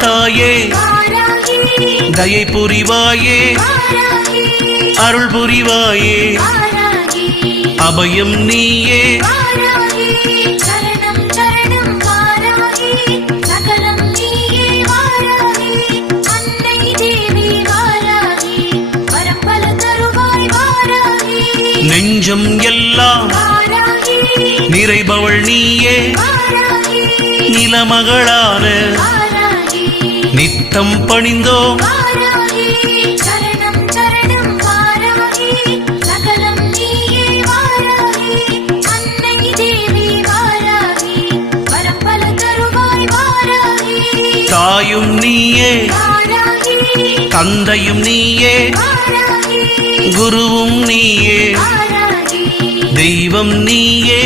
தாயே தயை புரிவாயே அருள் புரிவாயே அபயம் நீயே நெஞ்சம் எல்லாம் நிறைபவள் நீயே நிலமகளான நித்தம் பணிந்தோம் தாயும் நீயே தந்தையும் நீயே குருவும் நீயே தெய்வம் நீயே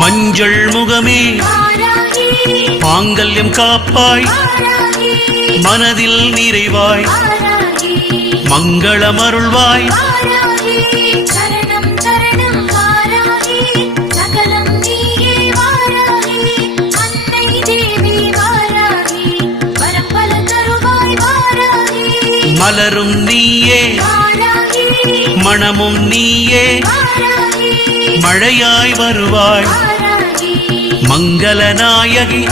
மஞ்சள் முகமே மாங்கல்யம் காப்பாய் மனதில் நிறைவாய் மங்களம் அருள்வாய் மலரும் நீயே மணமும் நீயே மழையாய் வருவாய் மங்களநாயகி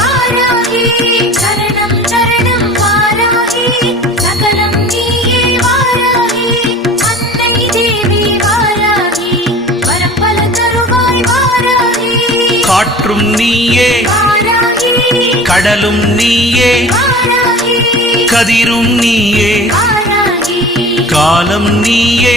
காற்றும் நீயே கடலும் நீயே கதிரும் நீயே காலம் நீயே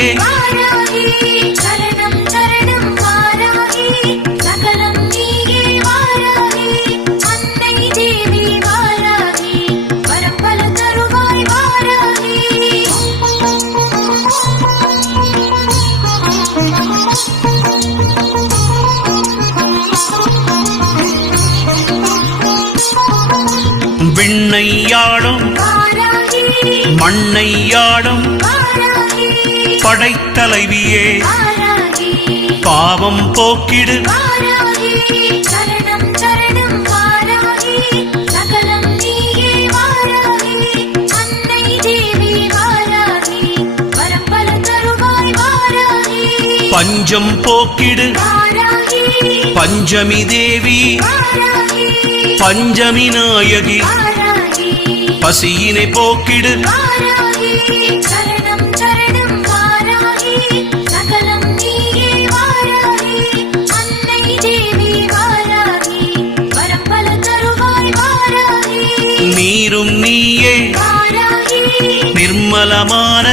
விண்ணையாடும் மண்ணையாடும் படைத்தலைவியே பாவம் போக்கிடு பஞ்சம் போக்கிடு பஞ்சமி தேவி பஞ்சமி நாயகி பசியினை போக்கிடு நீரும் நீயே நிர்மலமான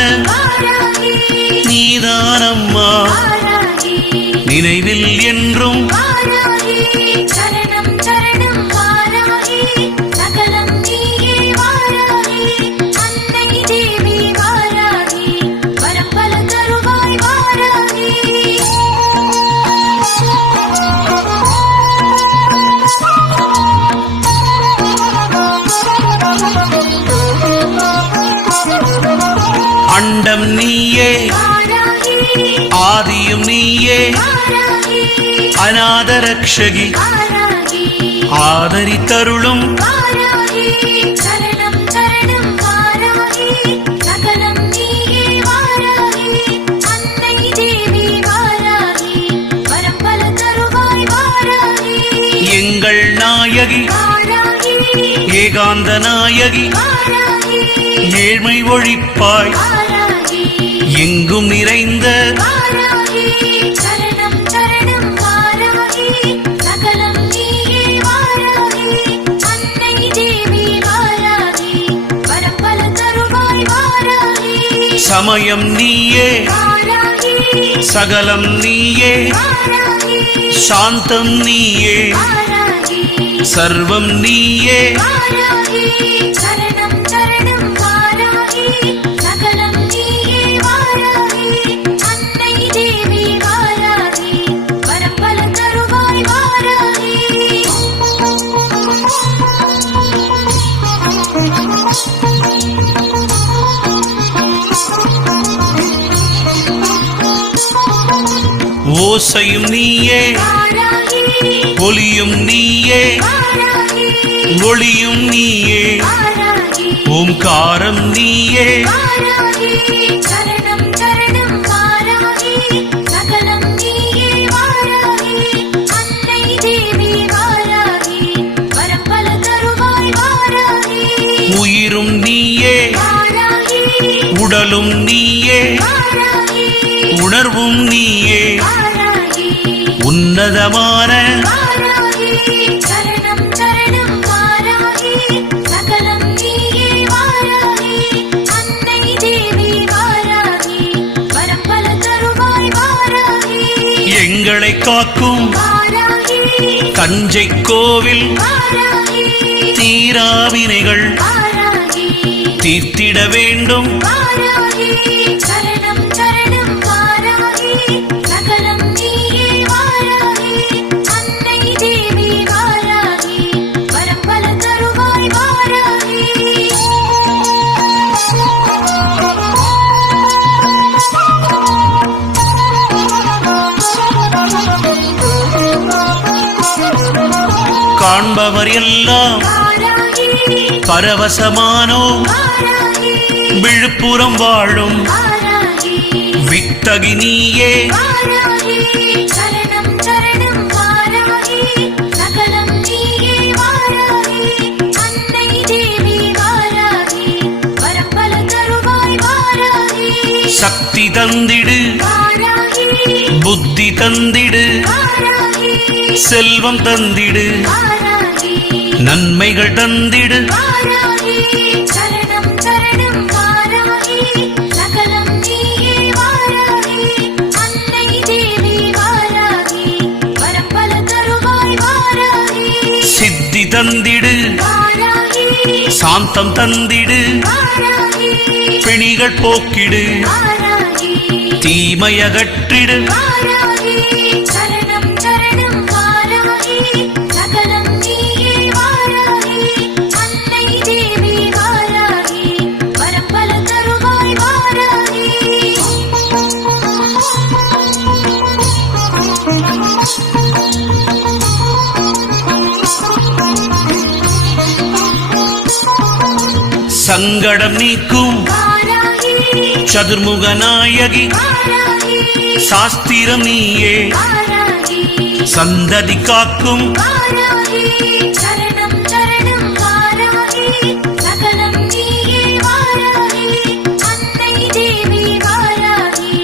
நீதானம்மா நினைவில் என்றும் அண்டம் நீயே ஆதியும் நீயே அநாதரக்ஷகி ஆதரித்தருளும் எங்கள் நாயகி ஏகாந்த நாயகி ஏழ்மை ஒழிப்பாய் எங்கும் நிறைந்த சமயம் நீயே சகலம் நீயே சாந்தம் நீயே சர்வம் நீயே சகலம் நீயே வாராகி அன்னை தேவி ஓசையும் நீயே, வாராகி ஒலியும் நீயே, வாராகி ஒளியும் நீயே, வாராகி ஓம்காரம் நீயே, வாராகி சரணம் சரணம் வாராகி சகலம் நீயே வாராகி அன்னை தேவி வாராகி வரப்பல தருவாய் வாராகி உயிரும் நீயே, வாராகி உடலும் நீயே, வாராகி உணர்வும் நீயே, வாராகி உன்னதமான வாராகி சரணம் சரணம் வாராகி சகலம் நீயே வாராகி அன்னை தேவி வாராகி வரப்பல தருவாய் வாராகி எங்களை காக்கும் வாராகி தஞ்சை கோவில் வாராகி தீராவினைகள் வாராகி தீர்த்திட வேண்டும். வாராகி சரணம் சரணம் வாராகி சகலம் நீயே வாராகி அன்னை தேவி வாராகி வரப்பல தருவாய் வாராகி காண்பவர் எல்லாம் வாராகி பரவசமானோ வாராகி விழுப்புரம் வாழும் வாராகி வித்தகி நீயே, வாராகி சரணம் சரணம் வாராகி சகலம் நீயே வாராகி அன்னை தேவி வாராகி வரப்பல தருவாய் வாராகி சக்தி தந்திடு, வாராகி புத்தி தந்திடு, வாராகி செல்வம் தந்திடு, வாராகி நன்மைகள் தந்திடு. வாராகி சரணம் சரணம் வாராகி சகலம் நீயே வாராகி அன்னை தேவி வாராகி வரப்பல தருவாய் வாராகி சித்தி தந்திடு, வாராகி சாந்தம் தந்திடு, வாராகி பிணிகள் போக்கிடு, வாராகி தீமையகற்றிடு. வாராகி சரணம் சரணம் வாராகி சகலம் நீயே வாராகி அன்னை தேவி வாராகி வரப்பல தருவாய் வாராகி சங்கடம் நீக்கும் வாராகி சதுர்முக நாயகி, வாராகி சாஸ்திரம் நீயே, வாராகி சந்ததி காக்கும் வாராகி சரணம் சரணம் வாராகி சகலம் நீயே வாராகி அன்னை தேவி வாராகி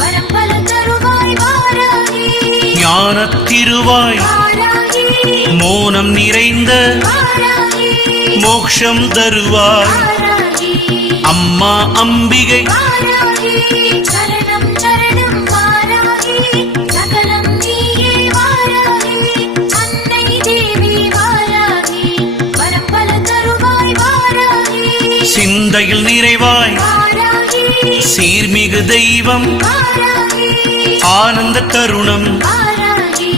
வரப்பல தருவாய் வாராகி ஞானத்திருவாய், வாராகி மோனம் நிறைந்த வாராகி மோக்ஷம் தருவாய். வாராகி அம்மா அம்பிகை வாராகி சரணம் சரணம் வாராகி சகலம் நீயே வாராகி அன்னை தேவி வாராகி வரப்பல தருவாய் வாராகி சிந்தையில் நிறைவாய், வாராகி சீர்மிகு தெய்வம், வாராகி ஆனந்த தருணம் வாராகி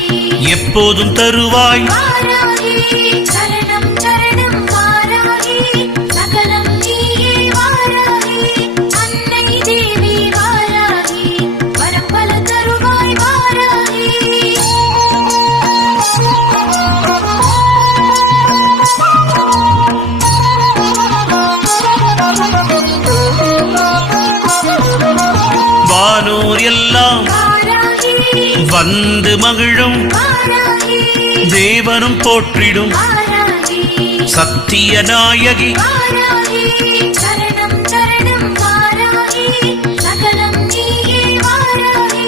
எப்போதும் தருவாய். வாராகி சரணம் சரணம் வாராகி சகலம் நீயே வாராகி அன்னை தேவி வாராகி வரப்பல தருவாய் வாராகி வானோர் எல்லாம் வாராகி வந்து மகிழும், வாராகி தேவரும் போற்றிடும் வாராகி சத்திய நாயகி, வாராகி சரணம் சரணம் வாராகி சகலம் நீயே வாராகி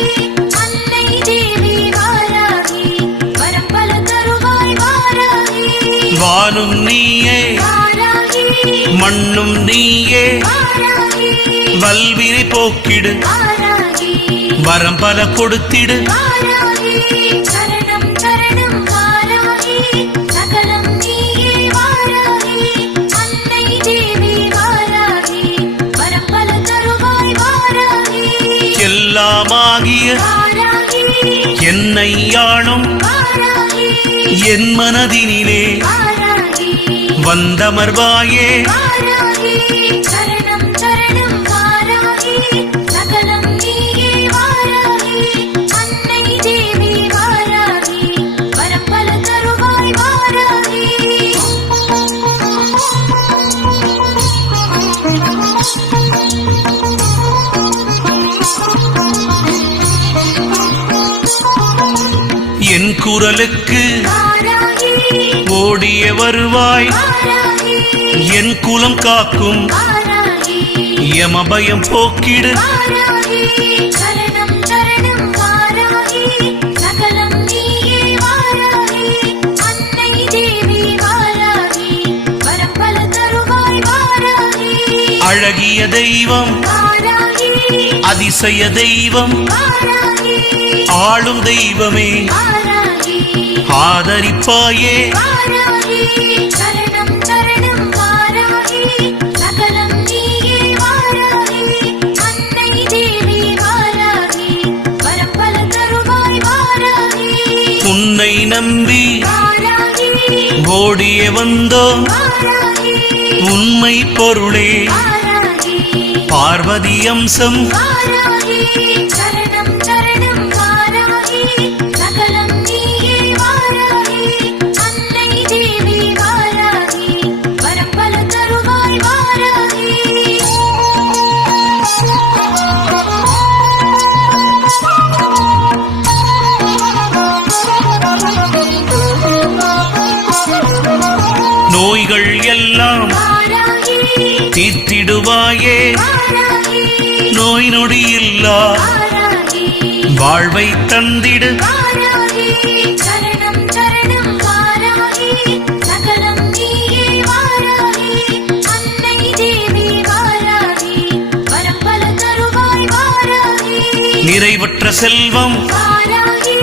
அன்னை தேவி வாராகி வரப்பல தருவாய் வாராகி வானும் நீயே, வாராகி மண்ணும் நீயே, வாராகி வல்வினை போக்கிடு, வாராகி வரம் பல கொடுத்திடு. வாராகி சரணம் சரணம் வாராகி சகலம் நீயே வாராகி அன்னை தேவி வாராகி வரப்பல தருவாய் வாராகி எல்லாமாகிய வாராகி என்னை யாழும் வாராகி என் மனதினிலே வாராகி வந்தமர்வாயே. வாராகி சரணம் சரணம் வாராகி சகலம் நீயே வாராகி அன்னை தேவி குரலுக்கு வாராகி ஓடிய வருவாய். வாராகி என் குலம் காக்கும் வாராகி யமபயம் போக்கிடு. வாராகி சரணம் சரணம் வாராகி சகலம் நீயே வாராகி அன்னை தேவி வாராகி வரப்பல தருவாய் வாராகி அழகிய தெய்வம் வாராகி அதிசய தெய்வம் வாராகி ஆளும் தெய்வமே வாராகி ஆதரிப்பாயே. வாராகி சரணம் சரணம் வாராகி சகலம் நீயே வாராகி அன்னை தேவி வாராகி வரப்பல தருவாய் வாராகி உன்னை நம்பி வாராகி ஓடிய வந்தோம் வாராகி உண்மை பொருளே வாராகி பார்வதி அம்சம். வாராகி சரணம் சரணம் வாராகி சகலம் நீயே வாராகி அன்னை தேவி வாராகி வரப்பல தருவாய் வாராகி நோய்கள் எல்லாம் வாராகி தீர்த்திடுவாயே. வாராகி நோய் நொடி இல்லா வாராகி வாழ்வை தந்திடு. வாராகி சரணம் சரணம் வாராகி சகலம் நீயே வாராகி அன்னை தேவி வாராகி வரப்பல தருவாய் வாராகி நிறைவற்ற செல்வம் வாராகி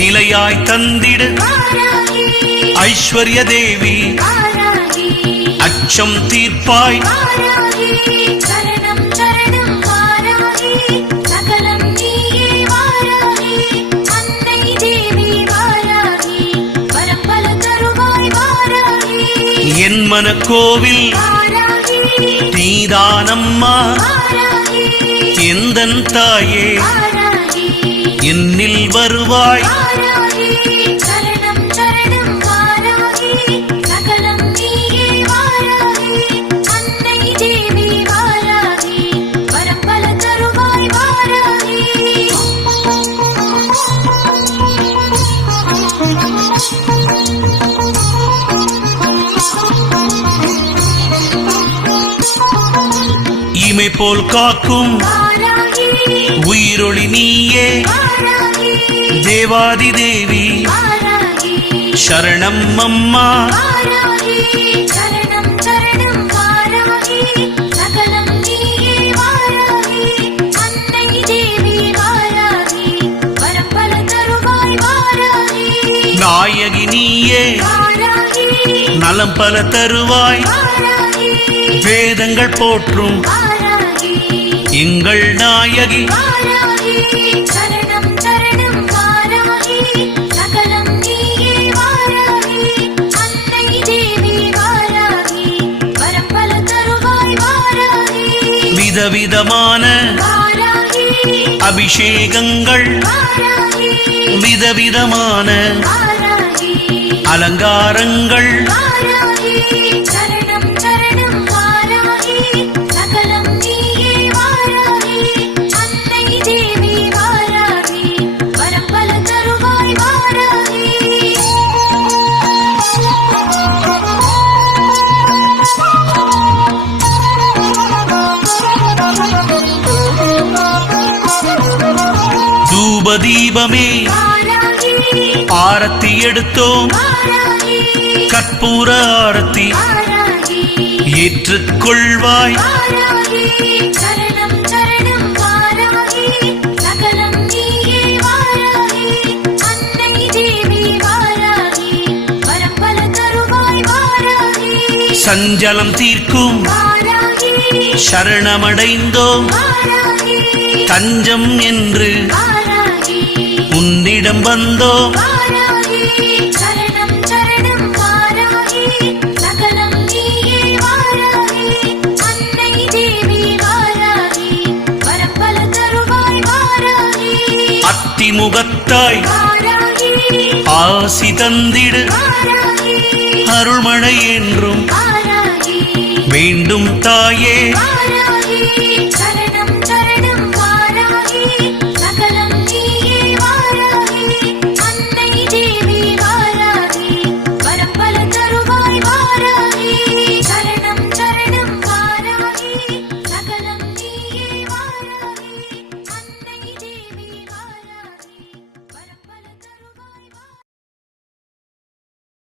நிலையாய் தந்திடு. வாராகி ஐஸ்வர்ய தேவி வாராகி அச்சம் தீர்ப்பாய். வாராகி சரணம் சரணம் வாராகி சகலம் நீயே வாராகி அன்னை தேவி வாராகி வரப்பல தருவாய் வாராகி என் மனக்கோவில் வாராகி நீதானம்மா வாராகி எந்தன் தாயே வாராகி என்னில் வருவாய். வாராகி சரணம் சரணம் வாராகி சகலம் நீயே வாராகி அன்னை தேவி வாராகி வரப்பல தருவாய் வாராகி இமை போல் காக்கும் வாராகி உயிரொளி நீயே வாராகி தேவாதி தேவி வாராகி சரணம் அம்மா. வாராகி சரணம் சரணம் வாராகி சகலம் நீயே வாராகி அன்னை தேவி வாராகி வரப்பல தருவாய் வாராகி நாயகி நீயே வாராகி நலம் பல தருவாய். வாராகி வேதங்கள் போற்றும் வாராகி எங்கள் நாயகி வாராகி சரணம் சரணம் வாராகி சகலம் நீயே வாராகி அன்னை தேவி வாராகி வரப்பல தருவாய் வாராகி விதவிதமான வாராகி அபிஷேகங்கள் வாராகி விதவிதமான வாராகி அலங்காரங்கள் வாராகி சரணம் சரணம் வாராகி சகலம் நீயே வாராகி அன்னை தேவி வாராகி வரப்பல தருவாய் வாராகி தூபதீபமே வாராகி ஆரத்தி எடுத்தோம் வாராகி கற்பூர ஆரத்தி வாராகி ஏற்றுக்கொள்வாய். வாராகி சரணம் சரணம் வாராகி சகலம் நீயே வாராகி அன்னை தேவி வாராகி வரப்பல தருவாய் வாராகி சஞ்சலம் தீர்க்கும் வாராகி சரணமடைந்தோம் வாராகி தஞ்சம் என்று வாராகி உன்னிடம் வந்தோம். வாராகி சரணம் சரணம் வாராகி சகலம் நீயே வாராகி அன்னை தேவி வாராகி வரப்பல தருவாய் வாராகி அத்திமுகத்தாய் வாராகி ஆசி தந்திடு. வாராகி அருள்மழை என்றும் வாராகி வேண்டும் தாயே. வாராகி சரணம்